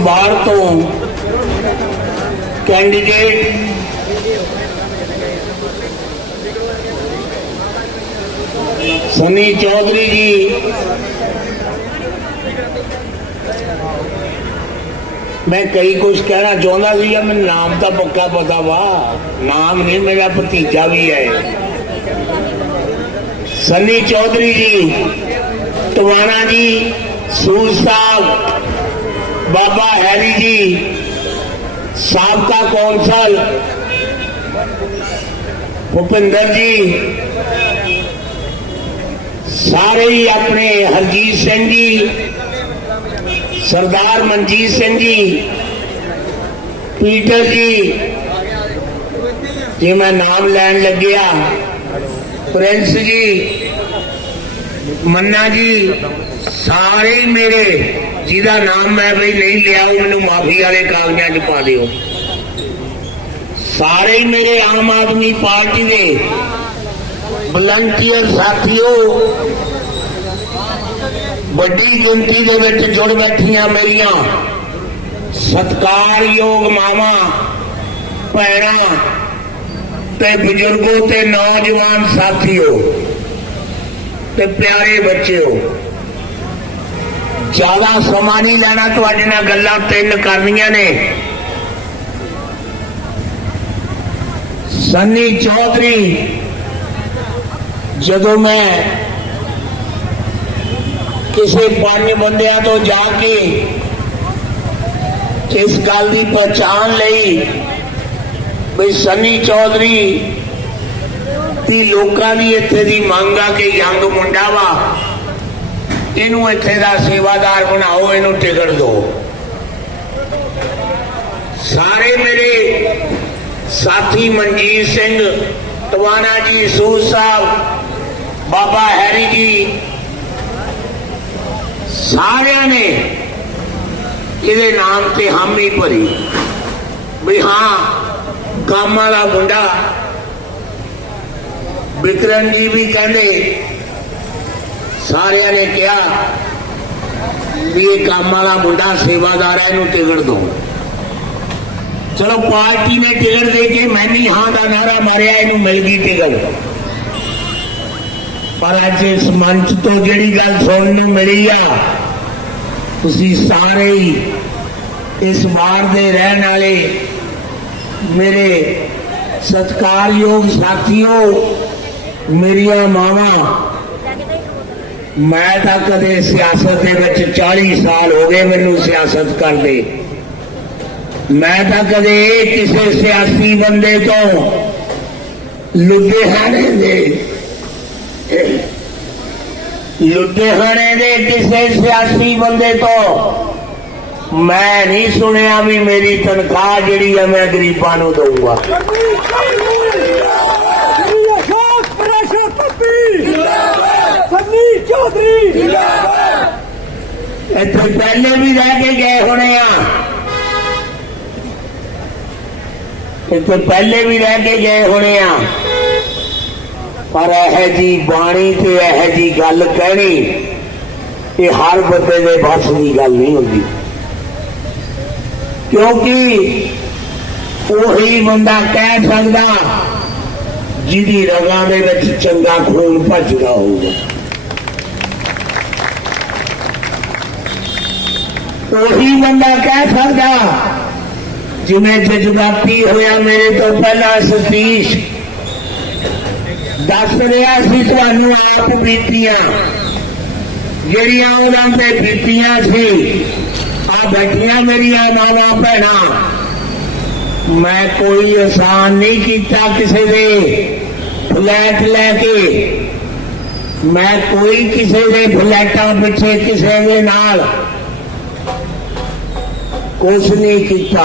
ਬਾਹਰ ਤੋਂ ਕੈਂਡੀਡੇਟ ਸਨੀ ਚੌਧਰੀ ਜੀ ਮੈਂ ਕਈ ਕੁਝ ਕਹਿਣਾ ਚਾਹੁੰਦਾ ਸੀ ਆ ਮੈਨੂੰ ਨਾਮ ਤਾਂ ਪੱਕਾ ਪਤਾ ਵਾ ਨਾਮ ਨਹੀਂ ਮੇਰਾ ਭਤੀਜਾ ਵੀ ਹੈ ਸਨੀ ਚੌਧਰੀ ਜੀ ਟਵਾਣਾ ਜੀ ਸੂਰ ਸਾਹਿਬ ਬਾਬਾ ਹੈਰੀ ਜੀ ਸਾਬਕਾ ਕੌਂਸਲ ਭੁਪਿੰਦਰ ਜੀ ਸਾਰੇ ਹੀ ਆਪਣੇ ਹਰਜੀਤ ਸਿੰਘ ਜੀ ਸਰਦਾਰ ਮਨਜੀਤ ਸਿੰਘ ਜੀ ਪੀਟਰ ਜੀ ਜੇ ਮੈਂ ਨਾਮ ਲੈਣ ਲੱਗਿਆ ਪ੍ਰਿੰਸ ਜੀ ਮੰਨਾ ਜੀ ਸਾਰੇ ਹੀ ਮੇਰੇ ਜਿਹਦਾ ਨਾਮ ਮੈਂ ਬਈ ਨਹੀਂ ਲਿਆ, ਉਹ ਮੈਨੂੰ ਮਾਫੀ ਵਾਲੇ ਕਾਗਜ਼ਾਂ 'ਚ ਪਾ ਦਿਓ। ਸਾਰੇ ਹੀ ਮੇਰੇ ਆਮ ਆਦਮੀ ਪਾਰਟੀ ਦੇ ਵਲੰਟੀਅਰ ਸਾਥੀਓ, ਵੱਡੀ ਗਿਣਤੀ ਦੇ ਵਿੱਚ ਜੁੜ ਬੈਠੀਆਂ ਮੇਰੀਆਂ ਸਤਕਾਰਯੋਗ ਮਾਵਾਂ, ਭੈਣਾਂ ਤੇ ਬਜ਼ੁਰਗੋ ਤੇ ਨੌਜਵਾਨ ਸਾਥੀਓ ਤੇ ਪਿਆਰੇ ਬੱਚਿਓ। ਜ਼ਿਆਦਾ ਸਮਾਂ ਨਹੀਂ ਲੈਣਾ, ਤੁਹਾਡੇ ਨਾਲ ਗੱਲਾਂ ਤਿੰਨ ਕਰਨੀਆਂ ਨੇ। ਸੰਨੀ ਚੌਧਰੀ, ਜਦੋਂ ਮੈਂ ਕਿਸੇ ਪੰਜ ਬੰਦਿਆਂ ਤੋਂ ਜਾ ਕੇ ਇਸ ਗੱਲ ਦੀ ਪਛਾਣ ਲਈ ਵੀ ਸੰਨੀ ਚੌਧਰੀ ਦੀ ਲੋਕਾਂ ਦੀ ਇੱਥੇ ਦੀ ਮੰਗ ਆ ਕਿ ਯੰਗ ਮੁੰਡਾ ਵਾ ਇਹਨੂੰ ਇੱਥੇ ਦਾ ਸੇਵਾਦਾਰ ਬਣਾਓ, ਇਹਨੂੰ ਟਿਕਟ ਦਿਓ। ਸਾਰੇ ਮੇਰੇ ਸਾਥੀ ਮਨਜੀਤ ਸਿੰਘ ਟਵਾਣਾ ਜੀ ਸੂਰ ਸਾਹਿਬ, ਬਾਬਾ ਹੈਰੀ ਜੀ, ਸਾਰਿਆਂ ਨੇ ਇਹਦੇ ਨਾਮ ਤੇ ਹਾਮੀ ਭਰੀ। ਵੀ ਹਾਂ, ਕੰਮ ਵਾਲਾ ਮੁੰਡਾ ਬਿਕਰਮ ਜੀ ਵੀ ਕਹਿੰਦੇ ਸਾਰਿਆਂ ਨੇ ਕਿਹਾ ਵੀ ਇਹ ਕੰਮ ਵਾਲਾ ਮੁੰਡਾ ਸੇਵਾਦਾਰ ਹੈ, ਇਹਨੂੰ ਟਿਕਟ ਦਿਓ ਚਲੋ ਪਾਰਟੀ ਨੇ ਟਿਕਟ ਦੇ ਕੇ ਮੈਂ ਨਹੀਂ ਹਾਂ ਦਾ ਨਾਰਾ ਮਾਰਿਆ, ਇਹਨੂੰ ਮਿਲ ਗਈ ਟਿਕਟ ਪਰ ਅੱਜ ਇਸ ਮੰਚ ਤੋਂ ਜਿਹੜੀ ਗੱਲ ਸੁਣਨ ਨੂੰ ਮਿਲੀ ਆ, ਤੁਸੀਂ ਸਾਰੇ ਹੀ ਇਸ ਵਾਰ ਦੇ ਰਹਿਣ ਵਾਲੇ ਮੇਰੇ ਸਤਿਕਾਰਯੋਗ ਸਾਥੀਓ, ਮੇਰੀਆਂ ਮਾਵਾਂ ਮੈਂ ਤਾਂ ਕਦੇ ਸਿਆਸਤ ਦੇ ਵਿੱਚ 40 ਸਾਲ ਹੋ ਗਏ ਮੈਨੂੰ ਸਿਆਸਤ ਕਰਦੇ। ਮੈਂ ਤਾਂ ਕਦੇ ਕਿਸੇ ਸਿਆਸੀ ਬੰਦੇ ਤੋਂ ਲੁਧਿਆਣੇ ਦੇ ਲੁਧਿਆਣੇ ਦੇ ਕਿਸੇ ਸਿਆਸੀ ਬੰਦੇ ਤੋਂ ਮੈਂ ਨਹੀਂ ਸੁਣਿਆ ਵੀ ਮੇਰੀ ਤਨਖਾਹ ਜਿਹੜੀ ਆ ਮੈਂ ਗਰੀਬਾਂ ਨੂੰ ਦਊਂਗਾ। ਸੰਨੀ ਚੌਧਰੀ। ਇੱਥੇ ਪਹਿਲੇ ਵੀ ਰਹਿ ਕੇ ਗਏ ਹੋਣੇ ਆ। ਇੱਥੇ ਪਹਿਲੇ ਵੀ ਰਹਿ ਕੇ ਗਏ ਹੋਣੇ ਆ। ਪਰ ਇਹ ਜੀ ਬਾਣੀ ਤੇ ਇਹ ਜੀ ਗੱਲ ਕਹਿਣੀ, ਇਹ ਹਰ ਬੰਦੇ ਦੇ ਬਸ ਦੀ ਗੱਲ ਨਹੀਂ ਹੁੰਦੀ। ਕਿਉਂਕਿ ਉਹੀ ਬੰਦਾ ਕਹਿ ਸਕਦਾ, ਜਿਹਦੀ ਰਗਾਂ ਦੇ ਵਿੱਚ ਚੰਗਾ ਖੂਨ ਭੱਜਦਾ ਹੋਊਗਾ। ਉਹੀ ਬੰਦਾ ਕਹਿ ਸਕਦਾ ਜਿਵੇਂ ਜਜ਼ਬਾਤੀ ਹੋਇਆ ਮੇਰੇ ਤੋਂ ਪਹਿਲਾਂ ਸਤੀਸ਼ ਦੱਸ ਰਿਹਾ ਸੀ ਤੁਹਾਨੂੰ ਆਪ ਬੀਤੀਆਂ ਜਿਹੜੀਆਂ ਉਹਨਾਂ ਤੇ ਬੀਤੀਆਂ ਸੀ ਆ ਬੈਠੀਆਂ ਮੇਰੀਆਂ ਮਾਵਾਂ ਭੈਣਾਂ ਮੈਂ ਕੋਈ ਆਸਾਨ ਨਹੀਂ ਕੀਤਾ ਕਿਸੇ ਦੇ ਫਲੈਟ ਲੈ ਕੇ ਮੈਂ ਕੋਈ ਕਿਸੇ ਦੇ ਫਲੈਟਾਂ ਪਿੱਛੇ ਕਿਸੇ ਦੇ ਨਾਲ ਕੁਛ ਨਹੀਂ ਕੀਤਾ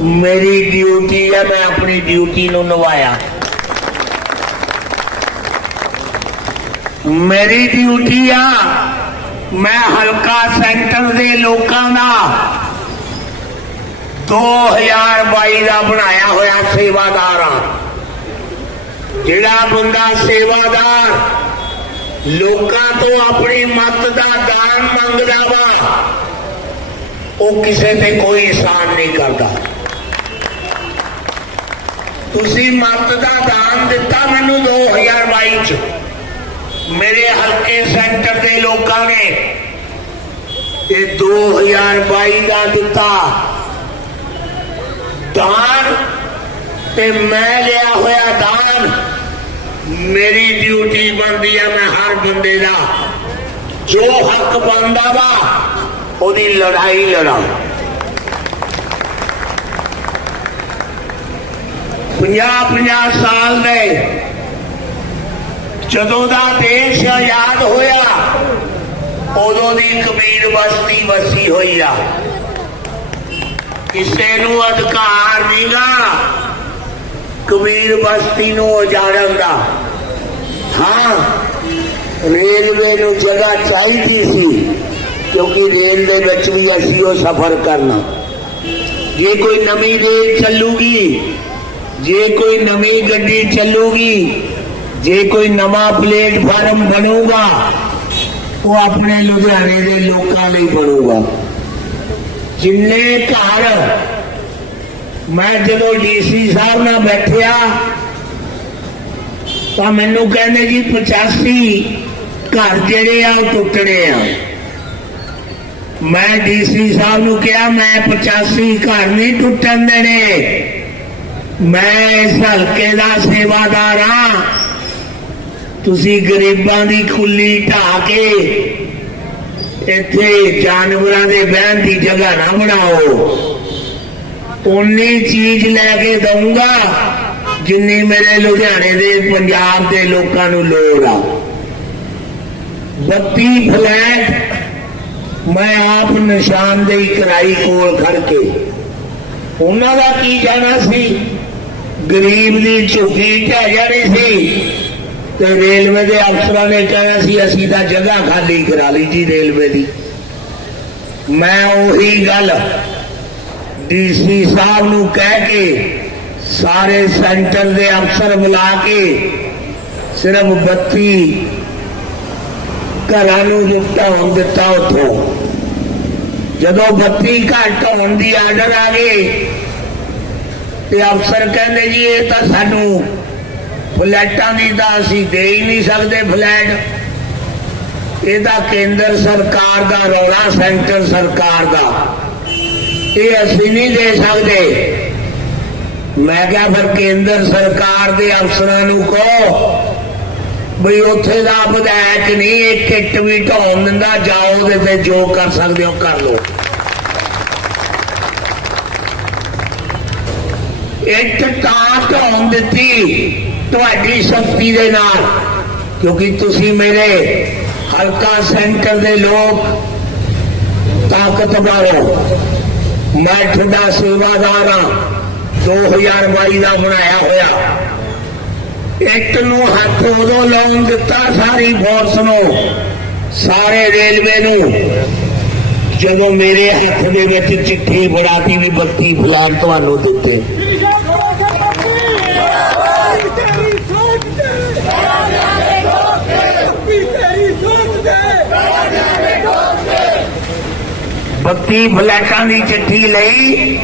ਮੇਰੀ ਡਿਊਟੀ ਹੈ ਮੈਂ ਆਪਣੀ ਡਿਊਟੀ ਨੂੰ ਨਿਭਾਇਆ ਮੇਰੀ ਡਿਊਟੀ ਆ ਮੈਂ ਹਲਕਾ ਸੈਂਟਰ ਦੇ ਲੋਕਾਂ ਦਾ 2022 ਦਾ ਬਣਾਇਆ ਹੋਇਆ ਸੇਵਾਦਾਰ ਆ ਜਿਹੜਾ ਬੰਦਾ ਸੇਵਾਦਾਰ ਲੋਕਾਂ ਤੋਂ ਆਪਣੀ ਮਤ ਦਾ ਦਾਨ ਮੰਗਦਾ ਵਾ ਉਹ ਕਿਸੇ ਤੇ ਕੋਈ ਇਸਾਨ ਨਹੀਂ ਕਰਦਾ। ਤੁਸੀਂ ਮਤ ਦਾ ਦਾਨ ਦਿੱਤਾ ਮੈਨੂੰ 2022 ਚ। ਮੇਰੇ ਹਲਕੇ ਸੈਂਟਰ ਦੇ ਲੋਕਾਂ ਨੇ ਇਹ 2022 ਦਾ ਦਿੱਤਾ। ਦਾਨ ਤੇ ਮੈਂ ਲਿਆ ਹੋਇਆ ਦਾਨ, ਮੇਰੀ ਡਿਊਟੀ ਬਣਦੀ ਹੈ ਮੈਂ ਹਰ ਬੰਦੇ ਦਾ। ਜੋ ਹੱਕ ਬਣਦਾ ਵਾ ਉਹਦੀ ਲੜਾਈ ਲੜਾਂ। 50-50 ਸਾਲ ਦੇ ਜਦੋਂ ਦਾ ਦੇਸ਼ ਆਜ਼ਾਦ ਹੋਇਆ, ਉਦੋਂ ਦੀ ਕਬੀਰ ਬਸਤੀ ਵਸੀ ਹੋਈ ਆ। ਕਿਸੇ ਨੂੰ ਅਧਿਕਾਰ ਨਹੀਂਗਾ ਕਬੀਰ ਬਸਤੀ ਨੂੰ ਉਜਾੜਨ ਦਾ। ਹਾਂ, ਰੇਲਵੇ ਨੂੰ ਜਗ੍ਹਾ ਚਾਹੀਦੀ ਸੀ। ਕਿਉਂਕਿ ਰੇਲ ਦੇ ਵਿੱਚ ਵੀ ਅਸੀਂ ਉਹ ਸਫ਼ਰ ਕਰਨਾ। ਜੇ ਕੋਈ ਨਵੀਂ ਰੇਲ ਚੱਲੂਗੀ, ਜੇ ਕੋਈ ਨਵੀਂ ਗੱਡੀ ਚੱਲੂਗੀ, ਜੇ ਕੋਈ ਨਵਾਂ ਪਲੇਟਫਾਰਮ ਬਣੂਗਾ, ਉਹ ਆਪਣੇ ਲੁਧਿਆਣੇ ਦੇ ਲੋਕਾਂ ਲਈ ਬਣੂਗਾ। ਜਿੰਨੇ ਘਰ ਮੈਂ ਜਦੋਂ ਡੀਸੀ ਸਾਹਿਬ ਨਾਲ ਬੈਠਿਆ, ਤਾਂ ਮੈਨੂੰ ਕਹਿੰਦੇ ਜੀ 85 ਘਰ ਜਿਹੜੇ ਆ, ਉਹ ਟੁੱਟਣੇ ਆ। ਮੈਂ ਡੀਸੀ ਸਾਹਿਬ ਨੂੰ ਕਿਹਾ ਮੈਂ 85 ਘਰ ਨਹੀਂ ਟੁੱਟਣ ਦੇਣੇ ਮੈਂ ਇਸ ਹਲਕੇ ਦਾ ਸੇਵਾਦਾਰ ਹਾਂ ਤੁਸੀਂ ਗਰੀਬਾਂ ਦੀ ਕੁੱਲੀ ਢਾ ਕੇ ਇੱਥੇ ਜਾਨਵਰਾਂ ਦੇ ਬਹਿਣ ਦੀ ਜਗ੍ਹਾ ਨਾ ਬਣਾਓ ਉਨੀ ਚੀਜ਼ ਲੈ ਕੇ ਦਊਂਗਾ ਜਿੰਨੀ ਮੇਰੇ ਲੁਧਿਆਣੇ ਦੇ ਪੰਜਾਬ ਦੇ ਲੋਕਾਂ ਨੂੰ ਲੋੜ ਆ 32 ਫਲੈਟ ਮੈਂ ਆਪ ਨਿਸ਼ਾਨਦੇਹੀ ਕਰਾਈ ਕੋਲ ਖੜ ਕੇ ਉਹਨਾਂ ਦਾ ਕੀ ਜਾਣਾ ਸੀ? ਗਰੀਬ ਦੀ ਝੁਕੀ ਢਹਿ ਜਾਣੀ ਸੀ ਤੇ ਰੇਲਵੇ ਦੇ ਅਫਸਰਾਂ ਨੇ ਕਿਹਾ ਸੀ, ਅਸੀਂ ਤਾਂ ਜਗ੍ਹਾ ਖਾਲੀ ਕਰਾ ਲਈ ਜੀ ਰੇਲਵੇ ਦੀ। ਮੈਂ ਉਹੀ ਗੱਲ ਡੀਸੀ ਸਾਹਿਬ ਨੂੰ ਕਹਿ ਕੇ ਸਾਰੇ ਸੈਂਟਰ ਦੇ ਅਫਸਰ ਬੁਲਾ ਕੇ ਸਿਰਫ 32 ਘਰਾਂ ਨੂੰ ਦਿੱਤਾ ਹੋਣ ਦਿੱਤਾ ਉੱਥੋਂ। ਜਦੋਂ 32 ਘਰ ਢਾਉਣ ਦੀ ਆਰਡਰ ਆ ਗਏ ਤੇ ਅਫਸਰ ਕਹਿੰਦੇ ਜੀ, ਇਹ ਤਾਂ ਸਾਨੂੰ ਫਲੈਟਾਂ ਦੀ ਤਾਂ ਅਸੀਂ ਦੇ ਹੀ ਨਹੀਂ ਸਕਦੇ ਫਲੈਟ। ਇਹ ਤਾਂ ਕੇਂਦਰ ਸਰਕਾਰ ਦਾ, ਰੌਲਾ ਸੈਂਟਰ ਸਰਕਾਰ ਦਾ। ਇਹ ਅਸੀਂ ਨਹੀਂ ਦੇ ਸਕਦੇ। ਮੈਂ ਕਿਹਾ, ਫਿਰ ਕੇਂਦਰ ਸਰਕਾਰ ਦੇ ਅਫਸਰਾਂ ਨੂੰ ਕਹੋ ਬਈ ਉੱਥੇ ਦਾ ਵਿਧਾਇਕ ਨਹੀਂ, ਇੱਕ ਇੱਟ ਵੀ ਢਾਉਣ ਦਿੰਦਾ, ਜਾਓ ਉਹਦੇ ਤੇ ਜੋ ਕਰ ਸਕਦੇ ਹੋ ਕਰ ਲਓ। ਇੱਟ ਤਾਂ ਢਾਉਣ ਦਿੱਤੀ ਤੁਹਾਡੀ ਸ਼ਕਤੀ ਦੇ ਨਾਲ, ਕਿਉਂਕਿ ਤੁਸੀਂ ਮੇਰੇ ਹਲਕਾ ਸੈਂਟਰ ਦੇ ਲੋਕ ਤਾਕਤਵਰ ਹੋ। ਮੈਂ ਤੁਹਾਡਾ ਸੇਵਾਦਾਰ ਹਾਂ। 2022 ਦਾ ਬਣਾਇਆ ਹੋਇਆ। ਇੱਟ ਨੂੰ ਹੱਥ ਉਦੋਂ ਲਾਉਣ ਦਿੱਤਾ ਸਾਰੀ ਫੋਰਸ ਨੂੰ, ਸਾਰੇ ਰੇਲਵੇ ਨੂੰ। ਜਦੋਂ ਮੇਰੇ ਹੱਥ ਦੇ ਵਿੱਚ ਚਿੱਠੀ ਫੜਾਤੀ ਵੀ 32 ਫਲੈਟ ਤੁਹਾਨੂੰ ਦਿੱਤੇ। ਤੇਰੀ ਸੋਚ ਤੇ ਤੇਰੀ ਸੋਚ ਤੇ 32 ਫਲੈਟਾਂ ਦੀ ਚਿੱਠੀ ਲਈ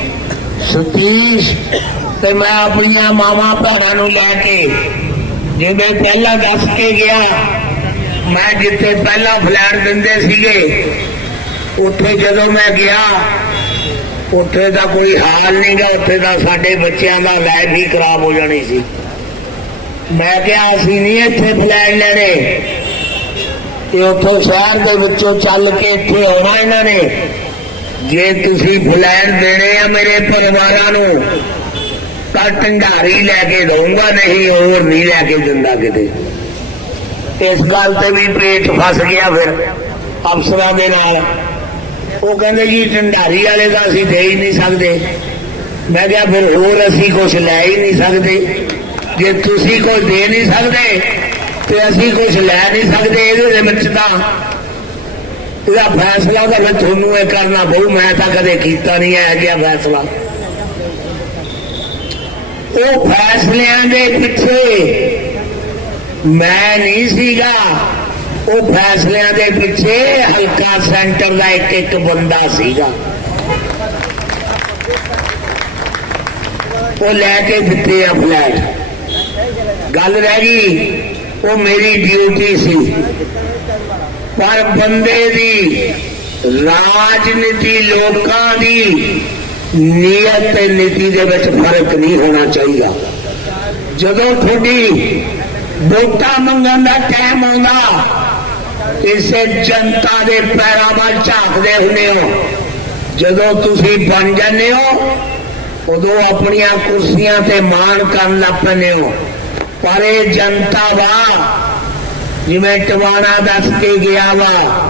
ਸਤੀਸ਼ ਤੇ ਮੈਂ ਆਪਣੀਆਂ ਮਾਵਾਂ ਭੈਣਾਂ ਨੂੰ ਲੈ ਕੇ ਜਿਵੇਂ ਪਹਿਲਾਂ ਦੱਸ ਕੇ ਗਿਆ, ਮੈਂ ਜਿੱਥੇ ਪਹਿਲਾਂ ਫਲੈਟ ਦਿੰਦੇ ਸੀਗੇ, ਉੱਥੇ ਜਦੋਂ ਮੈਂ ਗਿਆ, ਉੱਥੇ ਦਾ ਕੋਈ ਹਾਲ ਨਹੀਂਗਾ ਉੱਥੇ ਦਾ ਸਾਡੇ ਬੱਚਿਆਂ ਦਾ ਲਾਈਫ ਹੀ ਖਰਾਬ ਹੋ ਜਾਣੀ ਸੀ। ਮੈਂ ਕਿਹਾ, ਅਸੀਂ ਨਹੀਂ ਇੱਥੇ ਫਲੈਟ ਲੈਣੇ। ਇਹ ਉੱਥੋਂ ਸ਼ਹਿਰ ਦੇ ਵਿੱਚੋਂ ਚੱਲ ਕੇ ਇੱਥੇ ਆਉਣਾ ਇਹਨਾਂ ਨੇ। ਜੇ ਤੁਸੀਂ ਫਲੈਟ ਦੇਣੇ ਆ ਮੇਰੇ ਪਰਿਵਾਰਾਂ ਨੂੰ ਤਾਂ ਢੰਡਾਰੀ ਲੈ ਕੇ ਦਊਂਗਾ ਨਹੀਂ, ਹੋਰ ਨਹੀਂ ਲੈ ਕੇ ਦਿੰਦਾ ਕਿਤੇ। ਇਸ ਗੱਲ ਤੇ ਵੀ ਪੇਟ ਫਸ ਗਿਆ ਫਿਰ, ਅਫਸਰਾਂ ਦੇ ਨਾਲ। ਉਹ ਕਹਿੰਦੇ ਜੀ ਢੰਡਾਰੀ ਵਾਲੇ ਦਾ ਅਸੀਂ ਦੇ ਹੀ ਨਹੀਂ ਸਕਦੇ। ਮੈਂ ਕਿਹਾ, ਫਿਰ ਹੋਰ ਅਸੀਂ ਕੁਝ ਲੈ ਹੀ ਨਹੀਂ ਸਕਦੇ। ਜੇ ਤੁਸੀਂ ਕੁਝ ਦੇ ਨਹੀਂ ਸਕਦੇ, ਤੇ ਅਸੀਂ ਕੁਝ ਲੈ ਨਹੀਂ ਸਕਦੇ ਇਹਦੇ ਵਿੱਚ ਤਾਂ। ਇਹਦਾ ਫੈਸਲਾ ਤਾਂ ਫਿਰ ਤੁਹਾਨੂੰ ਇਹ ਕਰਨਾ ਬਹੁ ਮੈਂ ਤਾਂ ਕਦੇ ਕੀਤਾ ਨਹੀਂ ਹੈ ਜਿਹਾ ਫੈਸਲਾ। ਉਹ ਫੈਸਲਿਆਂ ਦੇ ਪਿੱਛੇ ਮੈਂ ਨਹੀਂ ਸੀਗਾ ਉਹ ਫੈਸਲਿਆਂ ਦੇ ਪਿੱਛੇ ਹਲਕਾ ਸੈਂਟਰ ਦਾ ਇੱਕ ਇੱਕ ਬੰਦਾ ਸੀਗਾ ਉਹ ਲੈ ਕੇ ਦਿੱਤੇ ਆ ਫਲੈਟ ਗੱਲ ਰਹਿ ਗਈ ਉਹ ਮੇਰੀ ਡਿਊਟੀ ਸੀ ਪਰ ਬੰਦੇ ਦੀ ਰਾਜਨੀਤੀ ਲੋਕਾਂ ਦੀ ਨੀਅਤ ਤੇ ਨੀਤੀ ਦੇ ਵਿੱਚ ਫ਼ਰਕ ਨਹੀਂ ਹੋਣਾ ਚਾਹੀਦਾ। ਜਦੋਂ ਤੁਹਾਡੀ ਵੋਟਾਂ ਮੰਗਣ ਦਾ ਟਾਈਮ ਆਉਂਦਾ, ਇਸੇ ਜਨਤਾ ਦੇ ਪੈਰਾਂ ਵੱਲ ਝਾਕਦੇ ਹੁੰਦੇ ਹੋ। ਜਦੋਂ ਤੁਸੀਂ ਬਣ ਜਾਂਦੇ ਹੋ, ਉਦੋਂ ਆਪਣੀਆਂ ਕੁਰਸੀਆਂ ਤੇ ਮਾਣ ਕਰਨ ਲੱਗ ਪੈਂਦੇ ਹੋ। ਪਰ ਇਹ ਜਨਤਾ ਵਾ, ਜਿਵੇਂ ਟਵਾਣਾ ਦੱਸ ਕੇ ਗਿਆ ਵਾ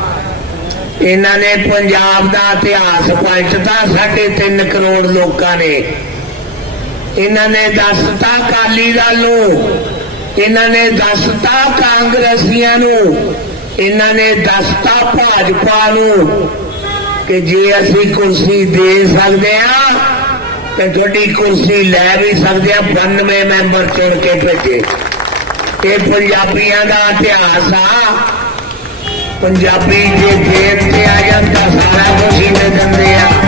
ਇਹਨਾਂ ਨੇ ਪੰਜਾਬ ਦਾ ਇਤਿਹਾਸ ਪਲਟਦਾ ਸਾਢੇ 3 ਕਰੋੜ ਲੋਕਾਂ ਨੇ। ਇਹਨਾਂ ਨੇ ਦੱਸਤਾ ਅਕਾਲੀ ਦਲ ਨੂੰ। ਇਹਨਾਂ ਨੇ ਦੱਸਤਾ ਕਾਂਗਰਸੀਆਂ ਨੂੰ। ਇਹਨਾਂ ਨੇ ਦੱਸਤਾ ਭਾਜਪਾ ਨੂੰ ਕਿ ਜੇ ਅਸੀਂ ਕੁਰਸੀ ਦੇ ਸਕਦੇ ਆ ਤੇ ਤੁਹਾਡੀ ਕੁਰਸੀ ਲੈ ਵੀ ਸਕਦੇ ਆ 92 ਮੈਂਬਰ ਚੁਣ ਕੇ ਭੇਜੇ। ਇਹ ਪੰਜਾਬੀਆਂ ਦਾ ਇਤਿਹਾਸ ਆ। ਪੰਜਾਬੀ ਜੇ ਖੇਤ ਤੇ ਆ ਜਾਂਦਾ ਸਾਰਾ ਕੁਝ ਹੀ ਦੇ ਦਿੰਦੇ ਆ।